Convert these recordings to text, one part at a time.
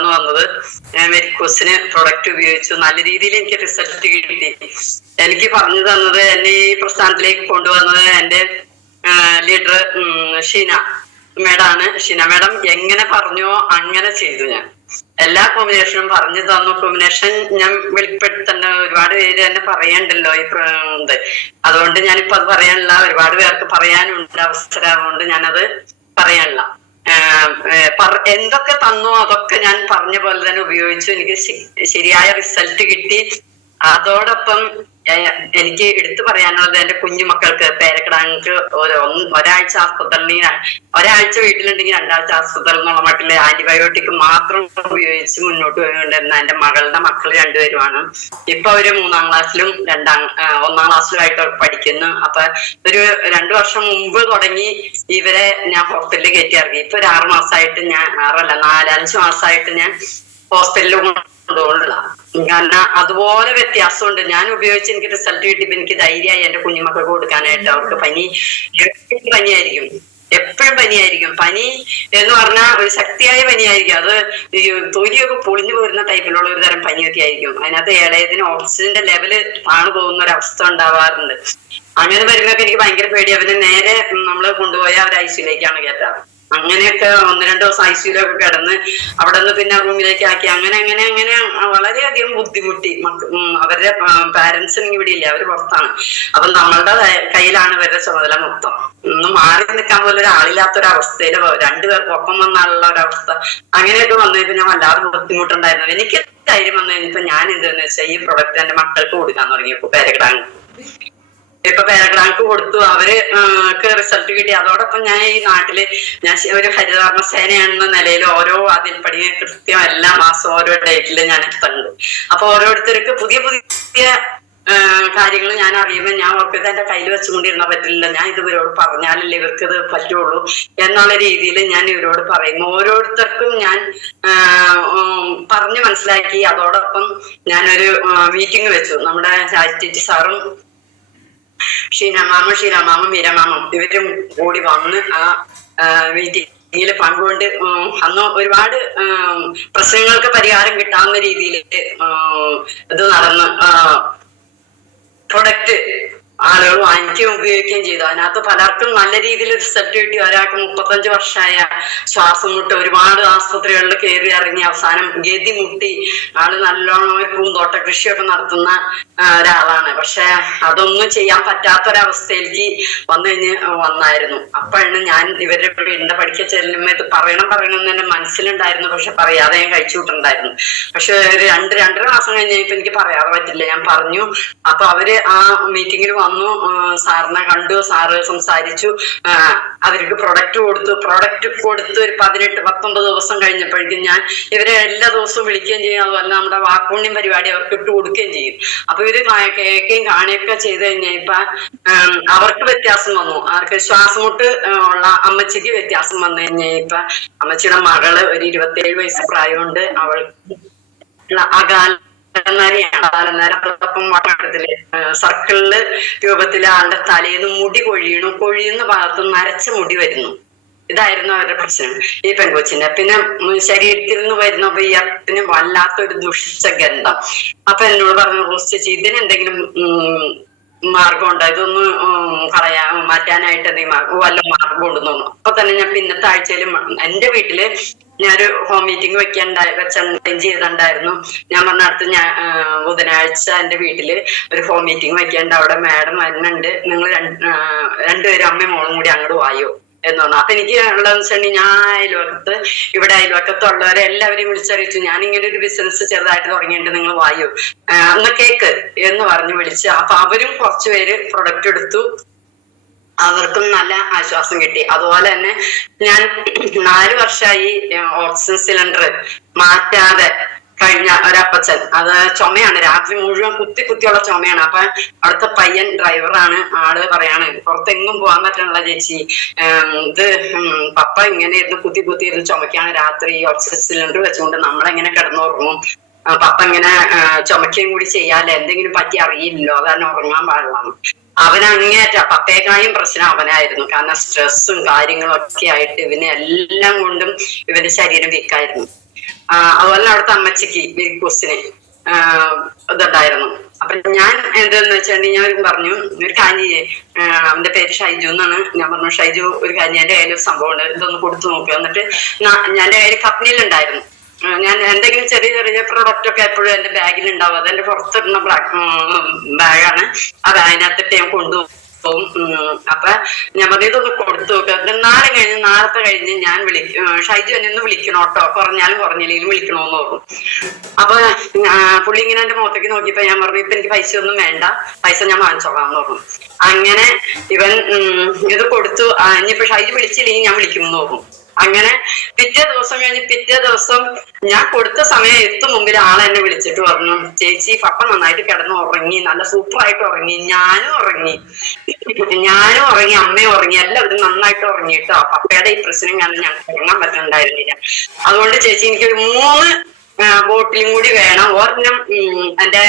കടന്നു വന്നത്. വെരിക്കോസിന് പ്രൊഡക്റ്റ് ഉപയോഗിച്ചു, നല്ല രീതിയിൽ എനിക്ക് റിസൾട്ട് കിട്ടി. എനിക്ക് പറഞ്ഞു തന്നത്, എന്നെ ഈ പ്രസ്ഥാനത്തിലേക്ക് കൊണ്ടുവന്നത് എന്റെ ലീഡർ ഷീന മേഡാണ്. ഷീന മേഡം എങ്ങനെ പറഞ്ഞോ അങ്ങനെ ചെയ്തു. ഞാൻ എല്ലാ കോമ്പിനേഷനും പറഞ്ഞു തന്നു. കോമ്പിനേഷൻ ഞാൻ വെളിപ്പെടുത്തേണ്ട ഒരുപാട് പേര് തന്നെ പറയണ്ടല്ലോ ഈ ഇത്. അതുകൊണ്ട് ഞാനിപ്പോ അത് പറയാനില്ല. ഒരുപാട് പേർക്ക് പറയാനുണ്ട് അവസരം, അതുകൊണ്ട് ഞാനത് പറയാനില്ല. എന്തൊക്കെ തന്നോ അതൊക്കെ ഞാൻ പറഞ്ഞ പോലെ തന്നെ ഉപയോഗിച്ചു. എനിക്ക് ശരിയായ റിസൾട്ട് കിട്ടി. അതോടൊപ്പം എനിക്ക് എടുത്തു പറയാനുള്ളത്, എന്റെ കുഞ്ഞു മക്കൾക്ക്, പേരക്കിടാങ്ങൾക്ക് ഒരാഴ്ച ആസ്പത്രിയിൽ, ഒരാഴ്ച വീട്ടിലുണ്ടെങ്കിൽ 2 ആഴ്ച ആസ്പത്രിയിൽ എന്നുള്ള മട്ടില് ആന്റിബയോട്ടിക് മാത്രം ഉപയോഗിച്ച് മുന്നോട്ട് പോയിക്കൊണ്ടിരുന്ന എന്റെ മകളുടെ മക്കൾ 2 പേരുമാണ്. ഇപ്പൊ അവര് 3ാം ക്ലാസ്സിലും 1ാം ക്ലാസ്സിലും ആയിട്ട് പഠിക്കുന്നു. അപ്പൊ ഒരു 2 വർഷം മുമ്പ് തുടങ്ങി ഇവരെ ഞാൻ ഹോസ്പിറ്റലിൽ കയറ്റി ഇറങ്ങി. ഇപ്പൊ ഒരു 6 മാസമായിട്ട് ഞാൻ, 4-5 മാസമായിട്ട് ഞാൻ ഹോസ്പിറ്റലിൽ കൊണ്ടുപോകണില്ല. കാരണം അതുപോലെ വ്യത്യാസമുണ്ട്. ഞാൻ ഉപയോഗിച്ച് എനിക്ക് റിസൾട്ട് കിട്ടിയപ്പോ എനിക്ക് ധൈര്യമായി എന്റെ കുഞ്ഞുമക്കൾക്ക് കൊടുക്കാനായിട്ട്. അവർക്ക് പനിയായിരിക്കും, എപ്പോഴും പനിയായിരിക്കും. പനി എന്ന് പറഞ്ഞാൽ ഒരു ശക്തിയായ പനിയായിരിക്കും. അത് ഈ തൊലിയൊക്കെ പൊളിഞ്ഞു പോരുന്ന ടൈപ്പിലുള്ള ഒരു തരം പനിയൊക്കെ ആയിരിക്കും. അതിനകത്ത് ഇളയതിന് ഓക്സിജന്റെ ലെവല് താണു പോകുന്ന ഒരു അവസ്ഥ ഉണ്ടാവാറുണ്ട്. അങ്ങനെ വരുമ്പോഴൊക്കെ എനിക്ക് ഭയങ്കര പേടി. അവന് നേരെ നമ്മള് കൊണ്ടുപോയ അവർ ഐസിയിലേക്കാണ് കയറ്റാറ്. അങ്ങനെയൊക്കെ 1-2 ദിവസം ഐസിയിലൊക്കെ കിടന്ന് അവിടെ നിന്ന് പിന്നെ റൂമിലേക്ക് ആക്കി. അങ്ങനെ വളരെയധികം ബുദ്ധിമുട്ടി. അവരുടെ പാരന്റ്സ് ഇവിടെ ഇല്ല, അവര് പുറത്താണ്. അപ്പൊ നമ്മളുടെ കയ്യിലാണ് അവരുടെ ചുമതല മൊത്തം. ഒന്നും മാറി നിൽക്കാൻ പോലെ ഒരാളില്ലാത്തൊരവസ്ഥയില് 2 പേർക്ക് ഒപ്പം വന്നാലുള്ള ഒരവസ്ഥ. അങ്ങനെയൊക്കെ വന്നപ്പോ ഞാൻ വല്ലാതെ ബുദ്ധിമുട്ടുണ്ടായിരുന്നു. എനിക്ക് ധൈര്യം വന്നു കഴിഞ്ഞപ്പോ ഞാൻ എന്താന്ന് വെച്ചാൽ ഈ പ്രൊഡക്റ്റ് എന്റെ മക്കൾക്ക് കൊടുക്കാൻ തുടങ്ങിയപ്പോ പേരക്കിടാങ്ങൾക്ക് കൊടുത്തു. അവർക്ക് റിസൾട്ട് കിട്ടി. അതോടൊപ്പം ഞാൻ ഈ നാട്ടില് ഞാൻ ഒരു ഹരിതകർമ്മ സേനയാണെന്ന നിലയിൽ ഓരോ അതിൽപ്പടി കൃത്യം എല്ലാ മാസവും ഓരോ ഡേറ്റില് ഞാൻ എത്തുന്നുണ്ട്. അപ്പൊ ഓരോരുത്തർക്ക് പുതിയ കാര്യങ്ങൾ ഞാൻ അറിയുമ്പോൾ ഞാൻ ഓർക്കത് എന്റെ കയ്യിൽ വെച്ചുകൊണ്ടിരുന്ന പറ്റില്ല. ഞാൻ ഇവരോട് പറഞ്ഞാലല്ലേ ഇവർക്ക് ഇത് പറ്റുള്ളൂ എന്നുള്ള രീതിയിൽ ഞാൻ ഇവരോട് പറയും. ഓരോരുത്തർക്കും ഞാൻ പറഞ്ഞു മനസ്സിലാക്കി. അതോടൊപ്പം ഞാനൊരു മീറ്റിംഗ് വെച്ചു. നമ്മുടെ രാജ്യറ്റി സാറും ഷീനാമാമും മീരമാമും ഇവരും കൂടി വന്ന് ആ മീറ്റിംഗിൽ പങ്കുകൊണ്ട് അന്ന് ഒരുപാട് പ്രശ്നങ്ങൾക്ക് പരിഹാരം കിട്ടാവുന്ന രീതിയിൽ ഇത് നടന്ന് പ്രൊഡക്റ്റ് ആളുകൾ വാങ്ങിക്കുകയും ഉപയോഗിക്കുകയും ചെയ്തു. അതിനകത്ത് പലർക്കും നല്ല രീതിയിൽ റിസൾട്ട് കിട്ടി. ഒരാൾക്ക് 35 വർഷമായ ശ്വാസം മുട്ട്, ഒരുപാട് ആസ്പത്രികളിൽ കയറി ഇറങ്ങി അവസാനം ഗതി മുട്ടി ആള് നല്ലോണം പൂന്തോട്ട കൃഷിയൊക്കെ നടത്തുന്ന ഒരാളാണ്. പക്ഷെ അതൊന്നും ചെയ്യാൻ പറ്റാത്തൊരവസ്ഥയിലേക്ക് വന്നായിരുന്നു. അപ്പോഴാണ് ഞാൻ ഇവരുടെ വീടിന്റെ പഠിക്ക ചെല്ലുമ്പോൾ ഇത് പറയണം എന്ന് എന്റെ മനസ്സിലുണ്ടായിരുന്നു. പക്ഷെ പറയാതെ ഞാൻ കഴിച്ചു വിട്ടുണ്ടായിരുന്നു. പക്ഷെ ഒരു 2-2.5 മാസം കഴിഞ്ഞപ്പോ എനിക്ക് പറയാതെ പറ്റില്ല. ഞാൻ പറഞ്ഞു. അപ്പൊ അവര് ആ മീറ്റിങ്ങിൽ വന്നു, സാറിനെ കണ്ടു, സാറ് സംസാരിച്ചു, അവർക്ക് പ്രൊഡക്റ്റ് കൊടുത്ത് ഒരു 18-19 ദിവസം കഴിഞ്ഞപ്പോഴേക്കും ഞാൻ ഇവരെ എല്ലാ ദിവസവും വിളിക്കുകയും ചെയ്യും. അതുപോലെ നമ്മുടെ വാക്കുണ്യം പരിപാടി അവർക്ക് ഇട്ട് കൊടുക്കുകയും ചെയ്യും. അപ്പൊ ഇവര് കേൾക്കുകയും കാണുകയൊക്കെ ചെയ്ത് കഴിഞ്ഞപ്പോ അവർക്ക് വ്യത്യാസം വന്നു. അവർക്ക് ശ്വാസമുട്ട് ഉള്ള അമ്മച്ചിക്ക് വ്യത്യാസം വന്നു കഴിഞ്ഞപ്പോ അമ്മച്ചിയുടെ മകള് ഒരു 27 വയസ്സ് പ്രായമുണ്ട്. അവൾക്ക് അതോടൊപ്പം സർക്കിളില് രൂപത്തില് ആളുടെ തലേന്ന് മുടി കൊഴിയുന്ന ഭാഗത്ത് നരച്ച മുടി വരുന്നു. ഇതായിരുന്നു അവരുടെ പ്രശ്നം, ഈ പെൺകൊച്ചിന്റെ. പിന്നെ ശരീരത്തിൽ നിന്ന് വരുന്ന വിയർപ്പിന് വല്ലാത്തൊരു ദുഷിച്ച ഗന്ധം. അപ്പൊ എന്നോട് പറഞ്ഞു, റോസ് ചേച്ചി ഇതിനെന്തെങ്കിലും മാർഗമുണ്ടോ, ഇതൊന്ന് മാറ്റാനായിട്ട് എന്തെങ്കിലും വല്ല മാർഗം ഉണ്ടെന്ന് തോന്നുന്നു. അപ്പൊ തന്നെ ഞാൻ പിന്നത്തെ ആഴ്ചയിൽ എന്റെ വീട്ടില് ഞാനൊരു ഹോം മീറ്റിംഗ് ചെയ്തിട്ടുണ്ടായിരുന്നു. ഞാൻ പറഞ്ഞ അടുത്ത് ബുധനാഴ്ച എന്റെ വീട്ടില് ഒരു ഹോം മീറ്റിംഗ് വെക്കേണ്ട, അവിടെ മാഡം വരുന്നുണ്ട്, നിങ്ങൾ 2 പേരും അമ്മയും മോളും കൂടി അങ്ങോട്ട് വായോ എന്ന് പറഞ്ഞു. അപ്പൊ എനിക്ക് ഉള്ളതെന്ന് വെച്ചിട്ടുണ്ടെങ്കിൽ ഞാൻ ഇവിടെ അയൽവക്കത്തുള്ളവരെ എല്ലാവരെയും വിളിച്ചറിയിച്ചു, ഞാൻ ഇങ്ങനെ ഒരു ബിസിനസ് ചെറുതായിട്ട് തുടങ്ങിയിട്ട് നിങ്ങൾ വായോ ഒന്ന് കേക്ക് എന്ന് പറഞ്ഞ് വിളിച്ച്. അപ്പൊ അവരും കുറച്ചുപേര് പ്രൊഡക്റ്റ് എടുത്തു. അവർക്കും നല്ല ആശ്വാസം കിട്ടി. അതുപോലെ തന്നെ ഞാൻ 4 വർഷമായി ഓക്സിജൻ സിലിണ്ടർ മാറ്റാതെ കഴിഞ്ഞ ഒരപ്പച്ചൻ, അത് ചുമയാണ്, രാത്രി മുഴുവൻ കുത്തിയുള്ള ചുമയാണ്. അപ്പൊ അവിടുത്തെ പയ്യൻ ഡ്രൈവറാണ്. ആള് പറയാണ്, പുറത്തെങ്ങും പോകാൻ പറ്റണില്ല ചേച്ചി, ഇത് പപ്പ ഇങ്ങനെ ഇരുന്ന് ചുമക്കാണ് രാത്രി. ഓക്സിജൻ സിലിണ്ടർ വെച്ചുകൊണ്ട് നമ്മളെങ്ങനെ കിടന്നുറങ്ങും, പപ്പ ഇങ്ങനെ ചുമക്കുകയും കൂടി ചെയ്യാല്ലേ, എന്തെങ്കിലും പറ്റി അറിയില്ലല്ലോ, അതാണ് ഉറങ്ങാൻ പാടില്ലാന്ന്. അവനങ്ങേറ്റ പപ്പേക്കായും പ്രശ്നം അവനായിരുന്നു. കാരണം സ്ട്രെസ്സും കാര്യങ്ങളും ഒക്കെ ആയിട്ട് ഇവനെ എല്ലാം കൊണ്ടും ഇവന്റെ ശരീരം വീക്കായിരുന്നു. അതുപോലെ അവിടുത്തെ അമ്മച്ചിക്ക് വെരിക്കോസിന് ഇതുണ്ടായിരുന്നു. അപ്പൊ ഞാൻ എന്താന്ന് വെച്ചിട്ടുണ്ടെങ്കിൽ ഞാൻ പറഞ്ഞു ഒരു കാര്യം, അവന്റെ പേര് ഷൈജു എന്നാണ്. ഞാൻ പറഞ്ഞു ഷൈജു ഒരു കാര്യം, എന്റെ കയ്യിൽ ഒരു സംഭവം ഉണ്ട്, ഇതൊന്ന് കൊടുത്തു നോക്കുക. എന്നിട്ട് ഞാൻ എന്റെ കയ്യിൽ കപ്പനിലുണ്ടായിരുന്നു. ഞാൻ എന്തെങ്കിലും ചെറിയ ചെറിയ പ്രൊഡക്റ്റ് ഒക്കെ എപ്പോഴും എന്റെ ബാഗിൽ ഉണ്ടാവും. അതെന്റെ പുറത്തിടുന്ന ബാഗാണ്. ആ ബാഗിനകത്തിട്ട് ഞാൻ കൊണ്ടുപോകും. അപ്പൊ ഞാൻ പറഞ്ഞു ഇതൊന്ന് കൊടുത്തു നോക്കുക. നാളത്തെ കഴിഞ്ഞ് ഞാൻ ഷൈജു എന്നെ ഒന്ന് വിളിക്കണം കേട്ടോ, കുറഞ്ഞാലും കുറഞ്ഞില്ലെങ്കിലും വിളിക്കണോന്ന് പറഞ്ഞു. അപ്പൊ പുള്ളി ഇങ്ങനെ എന്റെ മുഖത്തേക്ക് നോക്കിയപ്പോ ഞാൻ പറഞ്ഞു ഇപ്പൊ എനിക്ക് പൈസ ഒന്നും വേണ്ട, പൈസ ഞാൻ വാങ്ങിച്ചോളാന്ന് പറഞ്ഞു. അങ്ങനെ ഇവൻ ഇത് കൊടുത്തു. ഇനിയിപ്പോ ഷൈജു വിളിച്ചില്ലെങ്കിൽ ഞാൻ വിളിക്കുമെന്ന് പറഞ്ഞു. അങ്ങനെ പിറ്റേ ദിവസം ഞാൻ കൊടുത്ത സമയം എത്തും മുമ്പിൽ ആളെന്നെ വിളിച്ചിട്ട് പറഞ്ഞു, ചേച്ചി പപ്പ നന്നായിട്ട് കിടന്ന് ഉറങ്ങി, നല്ല സൂപ്പറായിട്ട് ഉറങ്ങി, ഞാനും ഉറങ്ങി, അമ്മയും ഉറങ്ങി, എല്ലാവരും നന്നായിട്ട് ഉറങ്ങിട്ടോ. പപ്പയുടെ ഈ പ്രശ്നം കാരണം ഞങ്ങൾക്ക് ഉറങ്ങാൻ പറ്റുന്നുണ്ടായിരുന്നില്ല. അതുകൊണ്ട് ചേച്ചി എനിക്കൊരു 3 ബോട്ടിലും കൂടി വേണം. ഒരെണ്ണം എന്റെ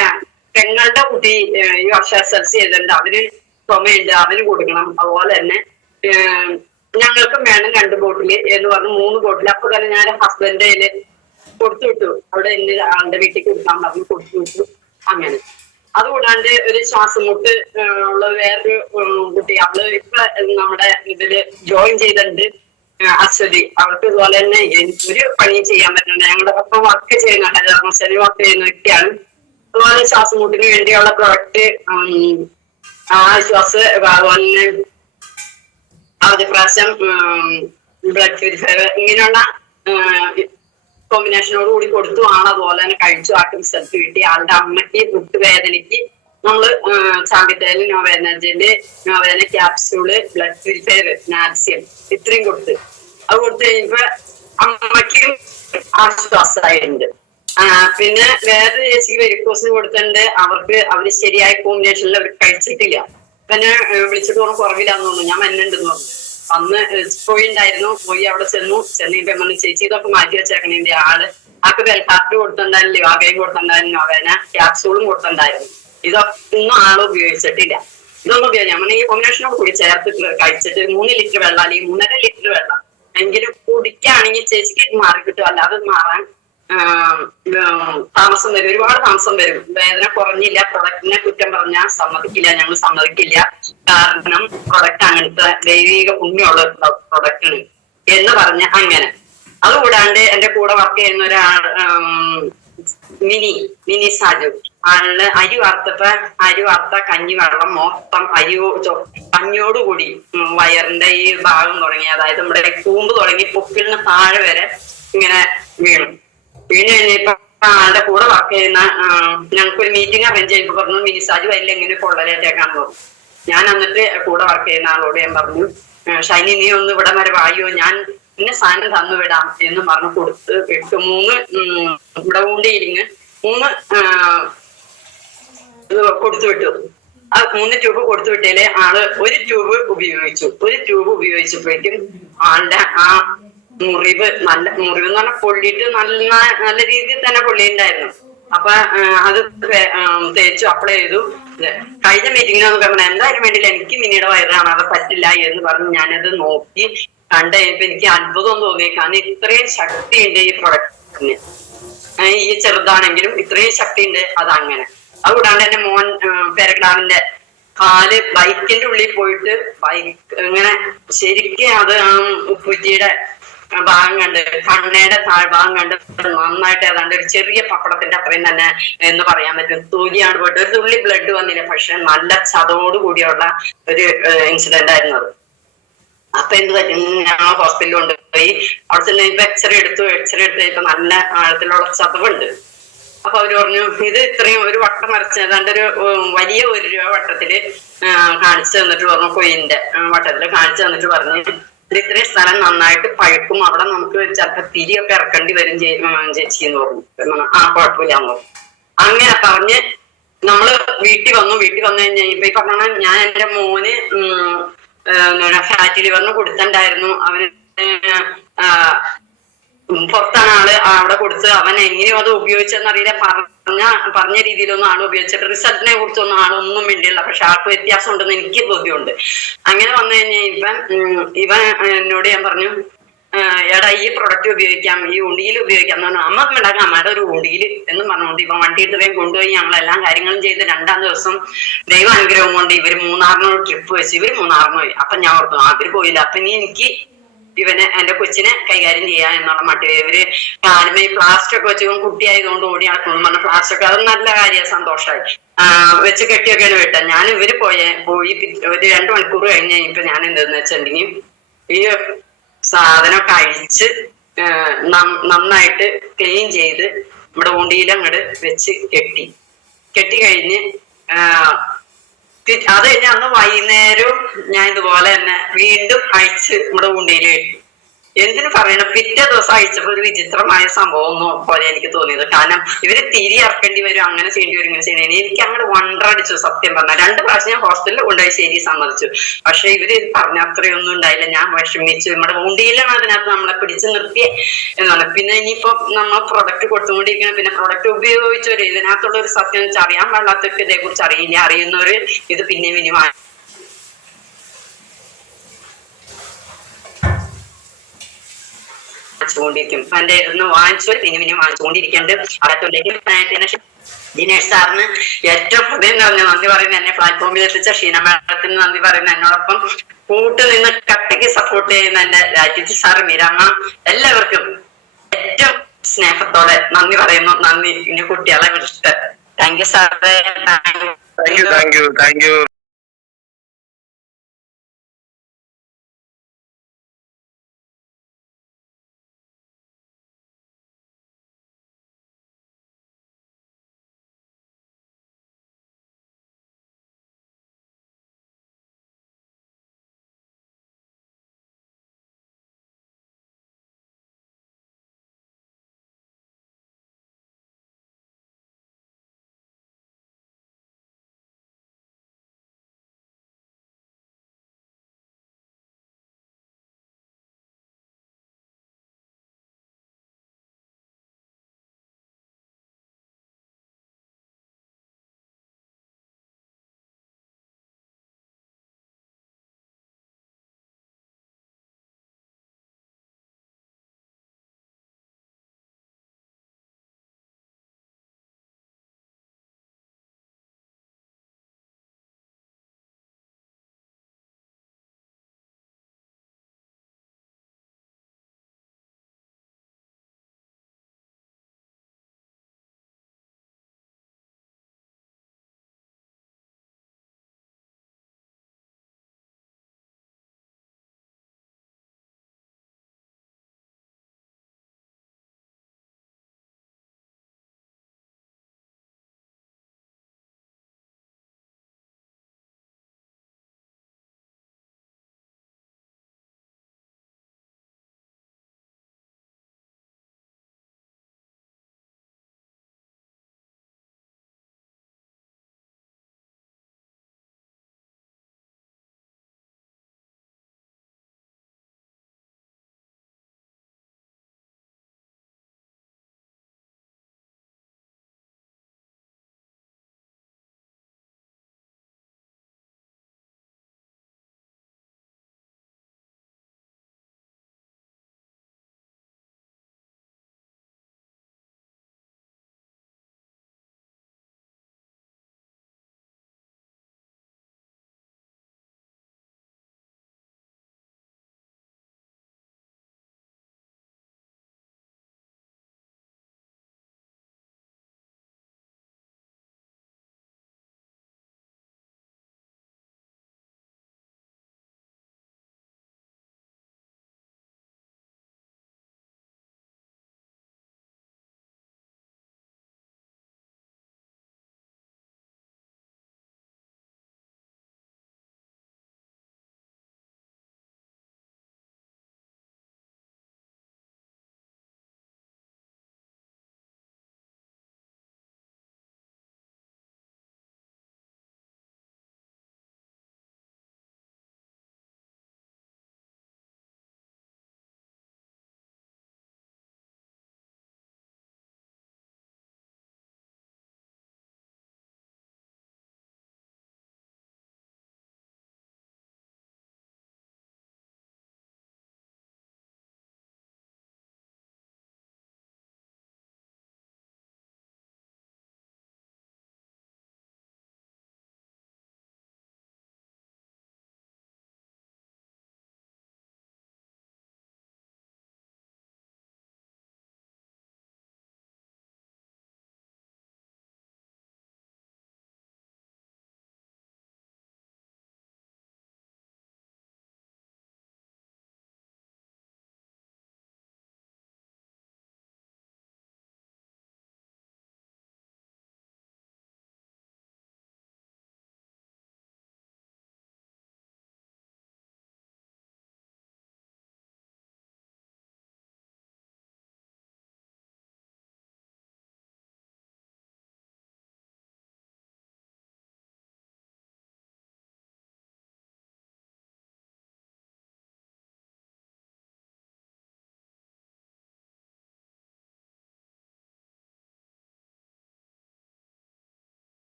പെങ്ങളുടെ കുട്ടി ഈ വർഷം SLC ചെയ്തിട്ടുണ്ട്, അവന് ചുമയുണ്ട്, അവന് കൊടുക്കണം. അതുപോലെ തന്നെ ഞങ്ങൾക്കും വേണം 2 ബോട്ടില് എന്ന് പറഞ്ഞു 3 ബോട്ടിൽ. അപ്പൊ തന്നെ ഞാൻ ഹസ്ബൻഡിന്റെ കയ്യില് കൊടുത്തു വിട്ടു. അവിടെ എന്റെ ആളുടെ വീട്ടിൽ കൊടുക്കാൻ പറഞ്ഞു, കൊടുത്തു വിട്ടു. അങ്ങനെ അതുകൂടാണ്ട് ഒരു ശ്വാസം മുട്ട് ഉള്ള വേറൊരു കുട്ടി, അവള് ഇപ്പൊ നമ്മുടെ ഇതില് ജോയിൻ ചെയ്തിട്ടുണ്ട്, അശ്വതി. അവൾക്ക് ഇതുപോലെ തന്നെ ഒരു പണിയും ചെയ്യാൻ പറ്റുന്നുണ്ട്. ഞങ്ങളുടെ ഒപ്പം വർക്ക് ചെയ്യുന്ന ഹരിതകർമ്മസേന വർക്ക് ചെയ്യുന്ന വ്യക്തിയാണ്. അതുപോലെ ശ്വാസം മുട്ടിന് വേണ്ടിയുള്ള പ്രൊഡക്റ്റ്, ആശ്വാസ്, അതുപോലെ ആദ്യ പ്രാവശ്യം ബ്ലഡ് പ്യൂരിഫയർ, ഇങ്ങനെയുള്ള കോമ്പിനേഷനോട് കൂടി കൊടുത്തു. അതുപോലെ തന്നെ കഴിച്ചു. ആൾക്ക് റിസൾട്ട് കിട്ടി. ആളുടെ അമ്മയ്ക്ക് മുട്ടുവേദനയ്ക്ക് നമ്മള് ചാമ്പിത്തേല് നോവേന ക്യാപ്സ്യൂള്, ബ്ലഡ് പ്യൂരിഫയർ, നാൽസ്യം ഇത്രയും കൊടുത്ത്. അത് കൊടുത്തു കഴിഞ്ഞപ്പോ അമ്മയ്ക്കും ആശ്വാസമായിട്ടുണ്ട്. പിന്നെ വേറൊരു ചേച്ചിക്ക് വെരിക്കോസിന് കൊടുത്തിട്ടുണ്ട്. അവര് ശരിയായ കോമ്പിനേഷനിൽ അവർ കഴിച്ചിട്ടില്ല. പിന്നെ വിളിച്ചിട്ട് പറഞ്ഞു കുറവില്ലാന്ന് തോന്നുന്നു, ഞാൻ മന്നുണ്ടെന്ന് പറഞ്ഞു. അന്ന് പോയിണ്ടായിരുന്നു. പോയി അവിടെ ചെന്നിട്ട് പറഞ്ഞു ചേച്ചി ഇതൊക്കെ മാറ്റി വെച്ചേക്കണേന്റെ ആൾക്ക് വെൽഹാർട്ട് കൊടുത്തിട്ടുണ്ടായിരുന്നു, ലിവാഗയും കൊടുത്തിട്ടുണ്ടായിരുന്നു, നോവേന ക്യാപ്സൂളും കൊടുത്തിട്ടുണ്ടായിരുന്നു. ഇതൊന്നും ആള് ഉപയോഗിച്ചിട്ടില്ല. ഇതൊന്നും ഉപയോഗിച്ചു നമ്മൾ ഈ കോമ്പിനേഷനോട് കൂടി ചേർത്ത് കഴിച്ചിട്ട് 3 ലിറ്റർ വെള്ളം അല്ലെങ്കിൽ 3.5 ലിറ്റർ വെള്ളം എങ്കിലും കുടിക്കുകയാണെങ്കിൽ ചേച്ചിക്ക് മാറി കിട്ടും. അല്ലാതെ മാറാൻ താമസം വരും, ഒരുപാട് താമസം വരും. വേദന കുറഞ്ഞില്ല. പ്രൊഡക്റ്റിനെ കുറ്റം പറഞ്ഞാൽ സമ്മതിക്കില്ല, ഞങ്ങൾ സമ്മതിക്കില്ല. കാരണം പ്രൊഡക്റ്റ് അങ്ങനത്തെ ദൈവിക പുണ്യമുള്ള പ്രൊഡക്റ്റാണ് എന്ന് പറഞ്ഞ അങ്ങനെ. അതുകൂടാണ്ട് എന്റെ കൂടെ വർക്ക് ചെയ്യുന്ന ഒരാൾ മിനി സാജു, ആളിന് അരി വാർത്ത കഞ്ഞി വെള്ളം മൊത്തം കഞ്ഞിയോടുകൂടി വയറിന്റെ ഈ ഭാഗം തുടങ്ങി, അതായത് നമ്മുടെ കൂമ്പ് തുടങ്ങി പൊക്കിളിന് താഴെ വരെ ഇങ്ങനെ വീണു കഴിഞ്ഞപ്പോ ആളുടെ കൂടെ വർക്ക് ചെയ്യുന്ന ഞങ്ങൾക്കൊരു മീറ്റിംഗ് അറേഞ്ച് ചെയ്യുമ്പോൾ പറഞ്ഞു മിനിസാജ് വരില്ല എങ്ങനെ പൊള്ളലേറ്റേക്കാന്ന് പറഞ്ഞു. ഞാൻ എന്നിട്ട് കൂടെ വർക്ക് ചെയ്യുന്ന ആളോട് ഞാൻ പറഞ്ഞു ഷൈനി നീ ഒന്ന് ഇവിടെ വരെ വായോ, ഞാൻ പിന്നെ സാധനം തന്നു വിടാം എന്ന് പറഞ്ഞു കൊടുത്ത് വിട്ടു. 3 ഇവിടെ ഊണ്ടിയിരിങ്ങ് 3 കൊടുത്തു വിട്ടു. ആ 3 ട്യൂബ് കൊടുത്തു വിട്ടേല് ആള് 1 ട്യൂബ് ഉപയോഗിച്ചു. 1 ട്യൂബ് ഉപയോഗിച്ചപ്പോഴേക്കും ആളുടെ ആ മുറിവ് എന്ന് പറഞ്ഞാൽ പൊള്ളിയിട്ട് നല്ല രീതിയിൽ തന്നെ പൊള്ളിയിട്ടുണ്ടായിരുന്നു. അപ്പൊ അത് തേച്ചു അപ്ലൈ ചെയ്തു. കഴിഞ്ഞ മീറ്റിങ്ങിന് പറഞ്ഞു എന്തായാലും വേണ്ടില്ല, എനിക്ക് മിനിയുടെ വയറാണ്, അത് പറ്റില്ല എന്ന് പറഞ്ഞ് ഞാനത് നോക്കി കണ്ടു കഴിഞ്ഞപ്പോ എനിക്ക് അത്ഭുതം തോന്നി. കാരണം ഇത്രയും ശക്തി ഉണ്ട് ഈ പ്രൊഡക്റ്റിന്. ഈ ചെറുതാണെങ്കിലും ഇത്രയും ശക്തി ഉണ്ട്. അതങ്ങനെ അതുകൂടാണ്ട് എന്റെ മോൻ പേരക്കിടാവിന്റെ കാല് ബൈക്കിന്റെ ഉള്ളിൽ പോയിട്ട് ഇങ്ങനെ ശരിക്കും അത് ഉപ്പുറ്റിയുടെ ഭാഗം കണ്ട് കണ്ണയുടെ താഴ്ഭാഗം കണ്ട് നന്നായിട്ട് ഏതാണ്ട് ഒരു ചെറിയ പപ്പടത്തിന്റെ അത്രയും തന്നെ എന്ന് പറയാൻ പറ്റും തൊലിയാണ് പോയിട്ട് ഒരു തുള്ളി ബ്ലഡ് വന്നില്ല. പക്ഷെ നല്ല ചതവോട് കൂടിയുള്ള ഒരു ഇൻസിഡന്റ് ആയിരുന്നു അത്. അപ്പൊ എന്ത് പറ്റും, ഞങ്ങൾ ഹോസ്പിറ്റലിൽ കൊണ്ടുപോയി. അവിടെ ചെന്ന് ഇപ്പൊ എക്സ്റേ എടുത്തു കഴിഞ്ഞപ്പോ നല്ല ആഴത്തിലുള്ള ചതവുണ്ട്. അപ്പൊ അവര് പറഞ്ഞു ഇത് ഇത്രയും ഒരു വട്ടം വരച്ച് ഏതാണ്ട് ഒരു വലിയ 1 രൂപ വട്ടത്തില് കാണിച്ചു തന്നിട്ട് പറഞ്ഞു, കൊയിന്റെ വട്ടത്തില് കാണിച്ചു തന്നിട്ട് പറഞ്ഞു ഇത്രയും സ്ഥലം നന്നായിട്ട് പഴുക്കും, അവിടെ നമുക്ക് ചിലപ്പോ തിരിയൊക്കെ ഇറക്കേണ്ടി വരും ചേച്ചി എന്ന് പറഞ്ഞു. കുഴപ്പമില്ലാന്ന് പറഞ്ഞു. അങ്ങനെ പറഞ്ഞ് നമ്മള് വീട്ടിൽ വന്നു കഴിഞ്ഞപ്പോ ഈ പറഞ്ഞ ഞാൻ എന്റെ മോന് ഫാറ്റ് ലിവറിന് കൊടുത്തിട്ടുണ്ടായിരുന്നു. അവന് പുറത്താണ് ആള് അവിടെ കൊടുത്ത്. അവൻ എങ്ങനെയോ അത് ഉപയോഗിച്ചെന്നറിയില്ല. പറഞ്ഞ രീതിയിലൊന്നും ആള് ഉപയോഗിച്ചിട്ട് റിസൾട്ടിനെ കുറിച്ചൊന്നും ആളൊന്നും വേണ്ടിയില്ല. പക്ഷെ ആൾക്ക് വ്യത്യാസം ഉണ്ടെന്ന് എനിക്ക് ബോധ്യമുണ്ട്. അങ്ങനെ വന്നു കഴിഞ്ഞാൽ ഇവൻ എന്നോട് ഞാൻ പറഞ്ഞു എടാ ഈ പ്രൊഡക്റ്റ് ഉപയോഗിക്കാം, ഈ ഉണ്ടിയിൽ ഉപയോഗിക്കാം എന്ന് പറഞ്ഞു. അമ്മ ഉണ്ടാക്കാം അമ്മയുടെ ഒരു ഉണ്ടിയിൽ എന്ന് പറഞ്ഞുകൊണ്ട് ഇപ്പൊ വണ്ടി എടുത്ത് വേഗം കൊണ്ടുപോയി ഞങ്ങൾ എല്ലാ കാര്യങ്ങളും ചെയ്ത് 2-ാം ദിവസം ദൈവാനുഗ്രഹം കൊണ്ട് ഇവര് മൂന്നാറിനോട് ട്രിപ്പ് വെച്ച് ഇവര് മൂന്നാറിന് പോയി. അപ്പൊ ഞാൻ ഓർത്തു അവര് പോയില്ല, അപ്പൊ ഇനി എനിക്ക് എന്റെ കൊച്ചിനെ കൈകാര്യം ചെയ്യാൻ എന്നുള്ള മട്ടില് ഇവര് കാലുമേ പ്ലാസ്റ്റർ ഒക്കെ വെച്ച് കുട്ടിയായതുകൊണ്ട് ഓടി നടക്കുന്നു പറഞ്ഞ പ്ലാസ്റ്റർ ഒക്കെ, അത് നല്ല കാര്യം, സന്തോഷമായി വെച്ച് കെട്ടിയൊക്കെയാണ് വിട്ടത്. ഞാൻ ഇവര് പോയി ഒരു 2 മണിക്കൂർ കഴിഞ്ഞ് കഴിഞ്ഞപ്പോ ഞാൻ എന്താന്ന് വെച്ചിട്ടുണ്ടെങ്കിൽ ഈ സാധനമൊക്കെ അഴിച്ച് നന്നായിട്ട് ക്ലീൻ ചെയ്ത് നമ്മുടെ ഉണ്ടിയിൽ അങ്ങോട്ട് വെച്ച് കെട്ടി കഴിഞ്ഞ് അത് കഴിഞ്ഞ് അന്ന് വൈകുന്നേരവും ഞാൻ ഇതുപോലെ തന്നെ വീണ്ടും അഴിച്ച് നമ്മുടെ ഉണ്ടിയിൽ കെട്ടി. എന്തിനു പറയണം, പിറ്റേ ദിവസം അയച്ചപ്പോ ഒരു വിചിത്രമായ സംഭവം പോലെ എനിക്ക് തോന്നിയത്. കാരണം ഇവര് തിരി ഇറക്കേണ്ടി വരും, അങ്ങനെ ചെയ്യേണ്ടി വരും, ഇങ്ങനെ ചെയ്യേണ്ടി വരും. എനിക്ക് അങ്ങോട്ട് വണ്ടടിച്ചു സത്യം പറഞ്ഞാൽ. 2 പ്രാവശ്യം ഞാൻ ഹോസ്റ്റലിൽ കൊണ്ടുപോയി ശരി സമ്മതിച്ചു. പക്ഷെ ഇവര് പറഞ്ഞ അത്രയൊന്നും ഉണ്ടായില്ല. ഞാൻ വിഷമിച്ചു. നമ്മുടെ ഉണ്ടിയിലാണ് അതിനകത്ത് നമ്മളെ പിടിച്ചു നിർത്തിയ എന്നാണ്. പിന്നെ ഇനിയിപ്പോ നമ്മൾ പ്രൊഡക്റ്റ് കൊടുത്തുകൊണ്ടിരിക്കണം. പിന്നെ പ്രൊഡക്റ്റ് ഉപയോഗിച്ചവര് ഇതിനകത്തുള്ള ഒരു സത്യം വെച്ചാൽ അറിയാൻ പാടില്ലാത്തവർക്ക് ഇതേ കുറിച്ച് അറിയില്ല, അറിയുന്നവര് ഇത് പിന്നെ വാങ്ങിച്ചുകൊണ്ടിരിക്കും. എന്റെ ഇരുന്ന് വാങ്ങിച്ചവർ പിന്നെ വാങ്ങിച്ചുകൊണ്ടിരിക്കുന്നുണ്ട്. അകത്തോലേക്ക് ദിനേഷ് സാറിന് ഏറ്റവും ഹൃദയം നിറഞ്ഞ നന്ദി പറയുന്നത്, എന്നെ പ്ലാറ്റ്ഫോമിൽ എത്തിച്ച ഷീന മാഡത്തിന് നന്ദി പറയുന്ന, എന്നോടൊപ്പം നിന്ന് കട്ടയ്ക്ക് സപ്പോർട്ട് ചെയ്യുന്ന എന്റെ രാജിത്ത് സാറ്, മീരാമ്മ, എല്ലാവർക്കും ഏറ്റവും സ്നേഹത്തോടെ നന്ദി പറയുന്നു. നന്ദി. ഇനി കുട്ടികളെ വിളിച്ചിട്ട് താങ്ക് യു സാറേ. Thank you.